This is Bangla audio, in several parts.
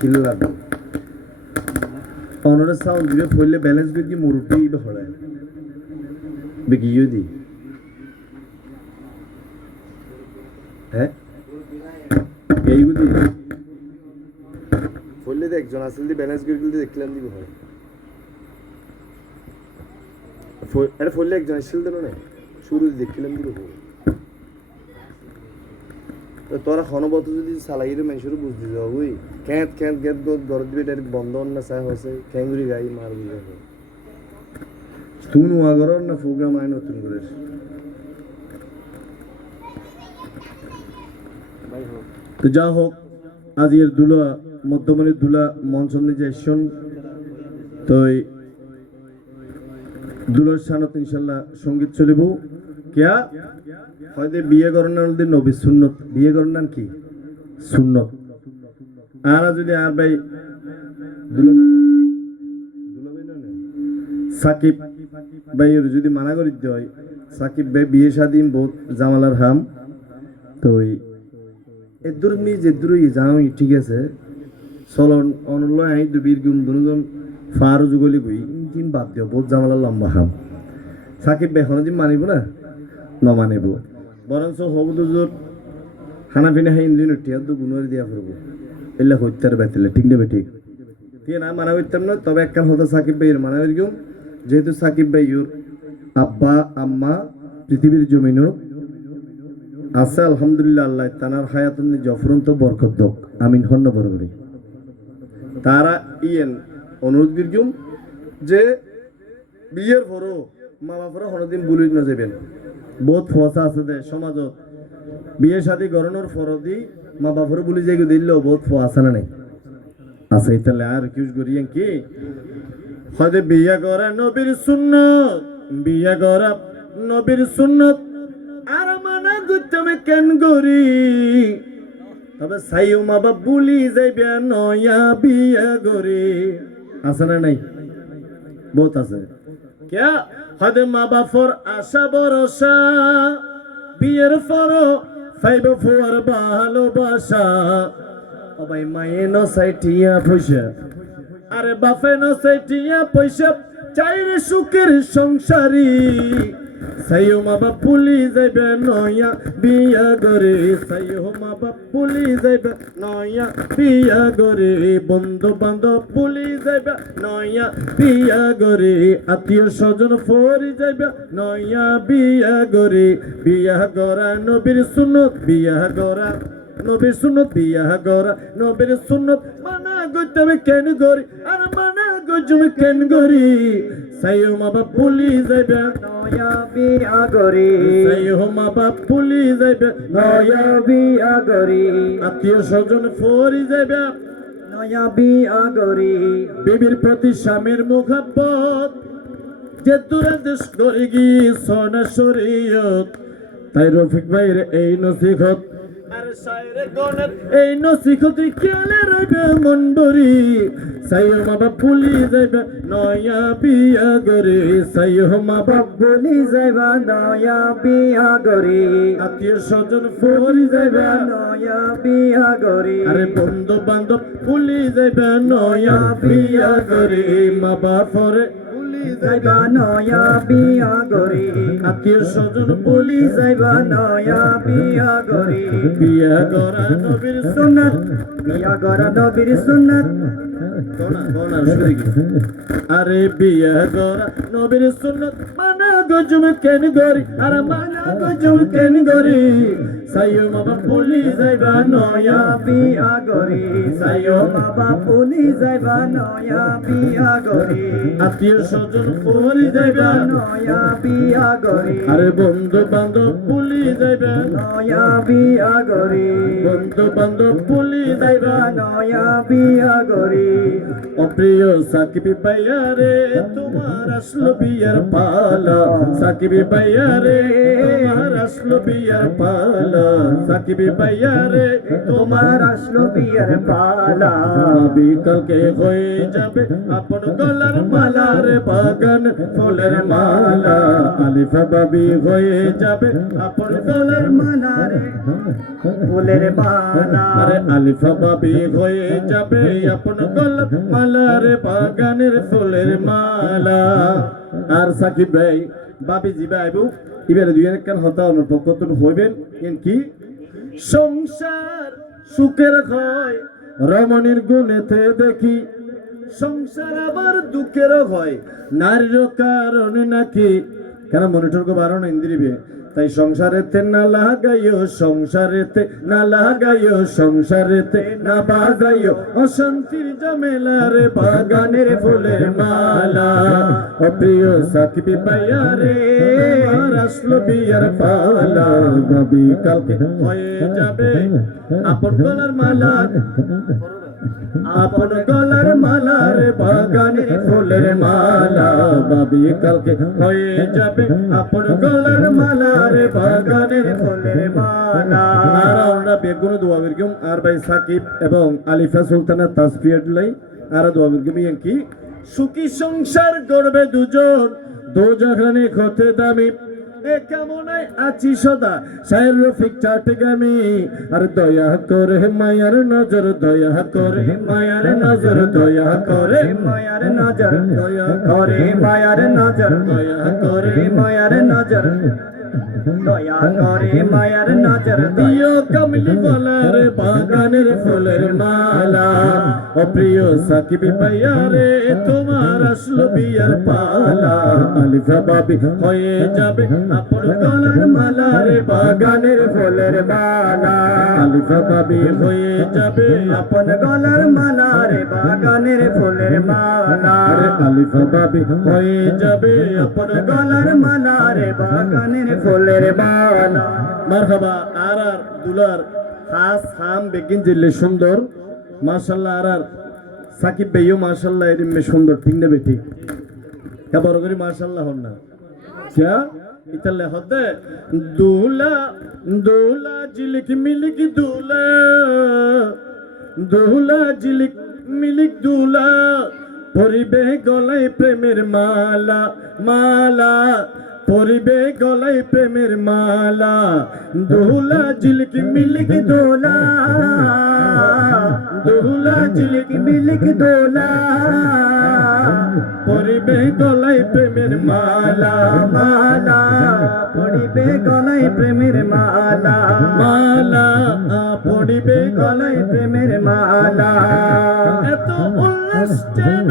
কিলো লাগবে অনরে সাউন্ড দিবে ফলে ব্যালেন্স করে কি মুরুটি ইবে হড়ায় বেগিয়ে দি হ্যাঁ এইগুলি ফলে দেখ, একজন আসলে দি ব্যালেন্স দিলে দেখলাম দিবে হয়। আরে ফলে একজন আসছিল দেন না শুরু দেখলাম দিবে হয়। তো তোরা হনবত যদি সালাইরে মানুষের বুঝতে যাও বুঝি ক্যাঁত ক্যাঁত ক্যাঁত গদ গরদ দিবে ডাইরেক্ট বন্ধ না চাই হয়েছে ক্যাঙ্গুরি গাই মার বুঝে তুই নোয়া না প্রোগ্রাম আয় নতুন করে তো যা হোক আজকের দুলা মধ্যমণি দুলা মঞ্চনে যে এসন তো দুলার সানত ইনশাল্লাহ সংগীত চলিব। কেয়া? হয়তো বিয়ে করানোর দিন নবী সুন্নত। বিয়ে করানোর কি? সুন্নত। আর যদি আর ভাই সাকিব ভাইয়ের যদি মানা করি দিতে হয়, সাকিব ভাই বিয়ে শাদিম বহুত জামালার হাম। তো এই এদুর মি যে দূর যাওই ঠিক আছে। চলন অনলয় আই দুবির গুম দুজন ফারু যুগলি বই তিন বাদ দিও, বহুত জামালা লম্বা হাম। সাকিব ভাই হনদিন মানিব না? নমানিব বরঞ্চ হব দুজোর খানা পিনা খাই ইন্দিন উঠিয়া দু গুণের দিয়া ফুরব এলে হত্যার বেতিলে, ঠিক নেবে ঠিক। ঠিক না মানা করতাম না, তবে একখান হতো সাকিব ভাইয়ের মানা করিম যেহেতু সাকিব ভাইয়ুর আব্বা, আম্মা পৃথিবীর জমিনও আছে, আলহামদুলিল্লাহ আল্লাহ তানার হায়াতুন জফরন্ত বরকত দক। আমিন হন্ন বরগরি তারা ইয়েন অনুরোধ করিম যে বিয়ের পরও মা বাপরা হনদিন বুলি না যাবেন বহুত ফসা আছে দে সমাজত বিয়ে শাদী গরনোর ফরদি মা বাপর বুলি যাই দিলেও বহুত ফ আছে না নাই? আছে, ইতালে আর কিউজ করিয়েন কি? হয়তো বিয়া করা নবীর সুন্নত, বিয়া করা নবীর সুন্নত। আর মানা গুতমে কেন গরি তবে সাইও মা বাপ বুলি যাইবে নয়া বিয়া গরি আছে না নাই? বহুত আছে। ক্যা? হয়তো মা বাপর আশা বরসা বিয়ের পর ফাইব ফোয়ার ভালোবাসা। সবাই মায়ে নসাইটিয়া পয়সা। আরে বাপে নসাইটিয়া পয়সা, চাইরে সুখের সংসারী। সাইও মা বাপ পুলি যাইবে নয়া, বিয়া গরে সাইও মা বাপ পুলি যাইবে নয়া, বিয়া গরে বন্ধু বান্ধব পুলি যাইবে নয়া, বিয়া গরে আত্মীয় স্বজন ফরি যাইবে নয়া, বিয়া গরে বিয়া গরা নবীর সুন্নত, বিয়া গরা নবীর সুন্নত, বিয়া গরা নবীর সুন্নত। মানা গজবে কেন গরি? আর মানা গজবে কেন গরি? সাইও মা বাপ পুলি যাইবে নয়া বিয়া গরি সাইও মা বাপ পুলি যাইবে নয়া বিয়া গরি আত্মীয় স্বজন ফরি যাইবে নয়া বিয়া গরি বিবির প্রতি স্বামীর মুখাব্বত যে দূরে করে গিয়ে সনা শরীয়ত তাই রফিক ভাইয়ের এই নসিহত এই নসিহত খেয়ালে রইবে মন বরি সাইও মা বাপ পুলি যাইবে নয়া বিয়া গরে সাইও মা বাপ বলি যাইবা নয়া বিয়া গরি আত্মীয় স্বজন ফরি যাইবে নয়া বিয়া গরি আরে বন্ধু বান্ধব পুলি যাইবে নয়া বিয়া গরে মা বাপরে যাইবা নয়া বিয়া গরি আত্মীয় স্বজন পুলি যাইবা নয়া বিয়া গরি বিয়া করা নবীর সুন্নাত বিয়া গরা নবীর সুন্নাত। গনা গনা শুরি আরে বিয়া করা নবীর সুন্নত মানা গজম কেন গরি আরে মানা গজম কেন গরি সাইও মাবা পুলি যাইবা নয়া বিয়া গরি সাইও বাবা পুলি যাইবা নয়া বিয়া গরি আত্মীয় স্বজন পুলি যাইবা। নয়া বিয়া গরি আরে বন্ধু বান্ধব পুলি যাইবা। নয়া বিয়া গরি বন্ধু বান্ধব পুলি যাইবা। নয়া বিয়া গরি অপ্রিয় সাকিবি ভাইয়া রে তোমার আসলো বিয়ার পালা। সাকিবি ভাইয়া রে তোমার আসলো বিয়ার পালা। সাকিবি ভাইয়া রে তোমার আসলো বিয়ের পালা। বিকালকে হয়ে যাবে আপন গলার মালা রে বাগান, ফুলের মালা। আলিফা বাবি হয়ে যাবে আপন গলার মালা মালা রে ফুলের মালা। আরে আলিফা বাবি হয়ে যাবে আপন গলার মালা রে বাগানের ফুলের মালা। আর সাকিব ভাই, বাবি আইবু। এবারে দুই এক কান হতা অনুপকত হইবেন কি? সংসার সুখের হয়, রমণীর গুণেতে দেখি। সংসার আবার দুঃখের হয় নারীর কারণে নাকি। কেন মনিটরকে বারণ ইন্দ্রিবে? তাই সংসারেতে না লাগাইও, সংসারেতে না লাগাইও, সংসারেতে না বাগাইও অশান্তির জামেলারে বাগানের ফুলের মালা। ও প্রিয় সাকিবি পাইয়া রে আসলো বিয়ার পালা। ভাবি, কালকে হয়ে যাবে আপন গলার মালা। আপন গলার মালার বাগানের ফুলের মালা, বাবি, কালকে হয়ে যাবে আপন গলার মালার বাগানের ফুলের মালা। আর আমরা বেগুন আর ভাই সাকিব এবং আলিফা সুলতানা তাসফিয়াত লাই আর দোয়া কি সুখী সংসার গড়বে দুজন দোজাখানে হতে দামি। এ কেমনাই আছি সদা? সাইর রফিক চাটগামি আর দয়া করে মায়ার নজর, দয়া করে মায়ার নজর, দয়া করে মায়ার নজর, দয়া করে মায়ার নজর, দয়া করে মায়ার নজর। দয়া করে মায়ার নজর দিও কমলি বলার, বাগানের ফুলের মালা। ও প্রিয় সাকিবি ভাইয়া রে তোমার আসলো বিয়ার পালা। আলিফা বাবি হয়ে যাবে আপন গলার মালা রে, বাগানের ফুলের মালা। আলিফা বাবি হয়ে যাবে আপন গলার মালা রে, বাগানের ফুলের মালা। আরে আলিফা বাবি হয়ে যাবে আপন গলার মালা রে, বাগানের ফুলের সুন্দর। মার্শাল্লাহ আর আর সাকিব বেইও মার্শাল্লাহ এর সুন্দর, ঠিক না বেটি? বড় করে মাশাল্লাহ হন না? কিয়া ইতালে হদে দুলা দুলা, জিলিক, মিলিক, দুলা। দুলা, জিলিক, মিলিক, দুলা। পরিবে গলায় প্রেমের মালা মালা। পরিবে গলায় প্রেমের মালা দুলা জিলিক মিলিক দোলা। দুলা জিলিক মিলিক দোলা। পরিবে গলায় প্রেমের মালা মালা। পড়িবে গলায় প্রেমের মালা মালা। পড়িবে গলায় প্রেমের মালা। এত উল্লাস যেন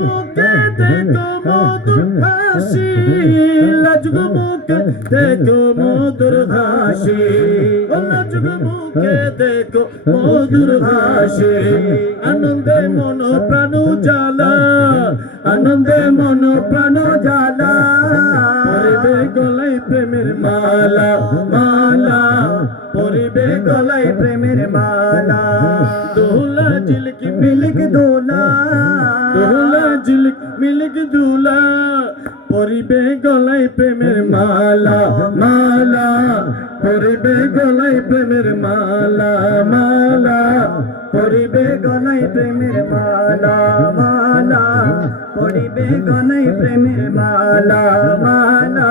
মুখে দেখো মধুর হাসি, লাজুক মুখে দেখো মধুর হাসি। দেখো আনন্দে মন প্রাণ জ্বালা আনন্দে মন প্রাণ জ্বালা পরিবে গলাই প্রেমের মালা মালা, পরিবে গলাই প্রেমের মালা। দোলা জিলকি মিলিক দোলা দোলা ঝিলিক মিলিক দুলা, পরিবে গলাই প্রেমের মালা মালা, পরিবে গলাই প্রেমের মালা মালা পড়িবে গলায় প্রেমের মালা মালা পড়িবে গলায় প্রেমের মালা মালা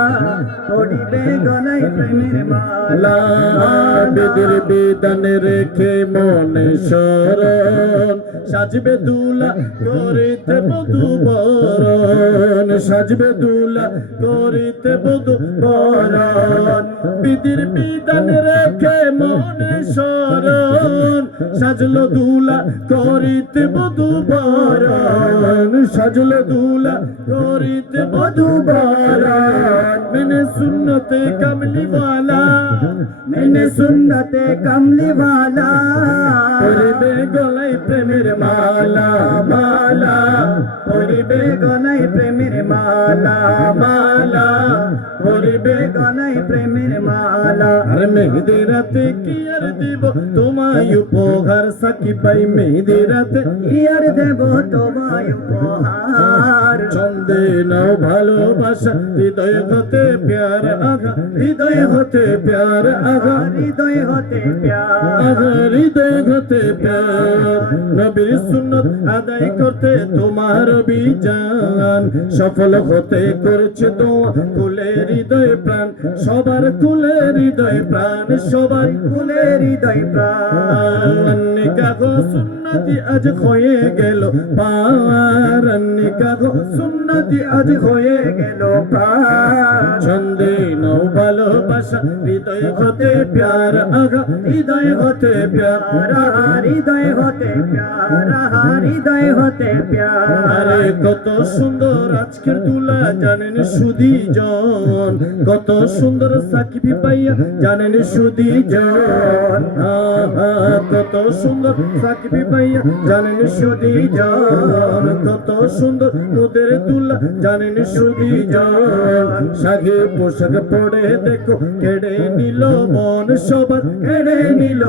পড়িবে গলায় প্রেমের মালা। বেদের বেদন রেখে মনে শরণ। সাজবে দুলা করিতে বধু বরণ। সাজবে দুলা করিতে বধু বরণ। বিধির বিধান রেখে মনে শরণ সাজলো দুলা করিতে বধু বরণ। সাজলো দুলা করিতে বধু বরণ। মেনে সুন্নতে কামলি কামলিওয়ালা। মেনে সুন্নতে কামলিওয়ালা। করবে গলায় প্রেমের মালা মালা পরিবে গলাই প্রেমের মালা মালা পরিবে গলাই প্রেমের মালা। আর মেহেদি রাতে কি আর দিব? তোমায় উপহার সাকি পাই মেহেদি রাতে। ইয়ার দেব তোমায় উপহার? ছন্দে নাও ভালোবাসা হৃদয় হতে প্যার আগা হৃদয় হতে প্যার আগা হৃদয় হতে প্যার আগা হৃদয় হতে প্যার। নবীর সুন্নত আদায় করতে তোমার বিজান সফল হতে করছে তো কুলে হৃদয় প্রাণ। সবার কুলে হৃদয় প্রাণ, সবার কুলে হৃদয় প্রাণ। কাগো সুন্নতি আজ হয়ে গেল। পার কাগো সুন্নতি আজ হয়ে গেল। ছন্দে নৌ ভালোবাসা হৃদয় হতে প্যার আগা হৃদয় হতে প্যার, হৃদয় হতে প্যার, হৃদয় হতে কত সুন্দর আজকের তুলা জানেন সুদি জন। কত সুন্দর সাকিবি পাইয়া জানেন সুদি জন। কত সুন্দর সাকিবি পাইয়া জানেন সুদি জন কত সুন্দর তোদের তুলা জানেন সুদি জন সাগে পোশাক পরে দেখো কেড়ে নিল মন সবার কেড়ে নিল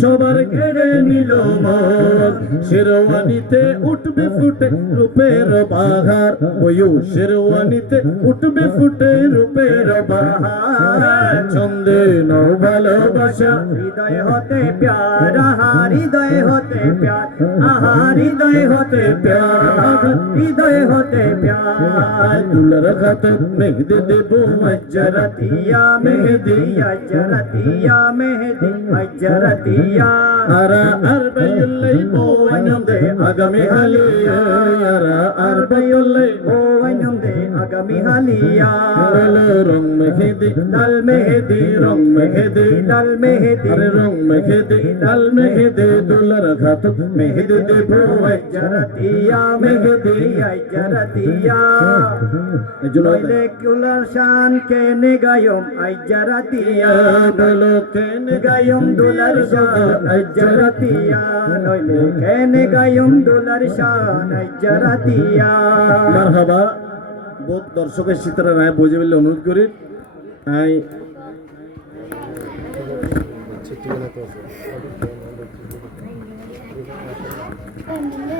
সবার কেড়ে নিল মন। শেরওয়ানিতে উঠবে ফুটে রূপের বাহার ওয়ু শেরওয়ানিতে উঠবে ফুটে রূপের বাহার। ছন্দে নৌ ভালোবাসা হৃদয় হতে প্যার হৃদয় হতে होते प्यार हृदय होते प्यार हृदय होते प्यार। दुलर खत मेहद देबो अजरतिया मेहदिया जरतिया मेहदी मजरतिया अजरतिया। अर बो वनम दे अगमे हलिया। अर बो वनम दे अगमे हलिया। रंग मेहदी लाल मेहदी रंग मेहदी। लाल मेहदी रंग मेहदी लाल मेहदी। दुलर মেহেদুদ ভুয় জরতিয়া মেহেদিয়াই জরতিয়া জুলাইলে কুলার শান কেনে গায়ম আই জরতিয়া বলো গায়ম দুলার শান আই জরতিয়া নইলে গায়ম দুলার শান আই জরতিয়া মারহাবা বহুত দর্শকের চিত্রা রায় বুঝে বলে অনুরোধ করি আই 我明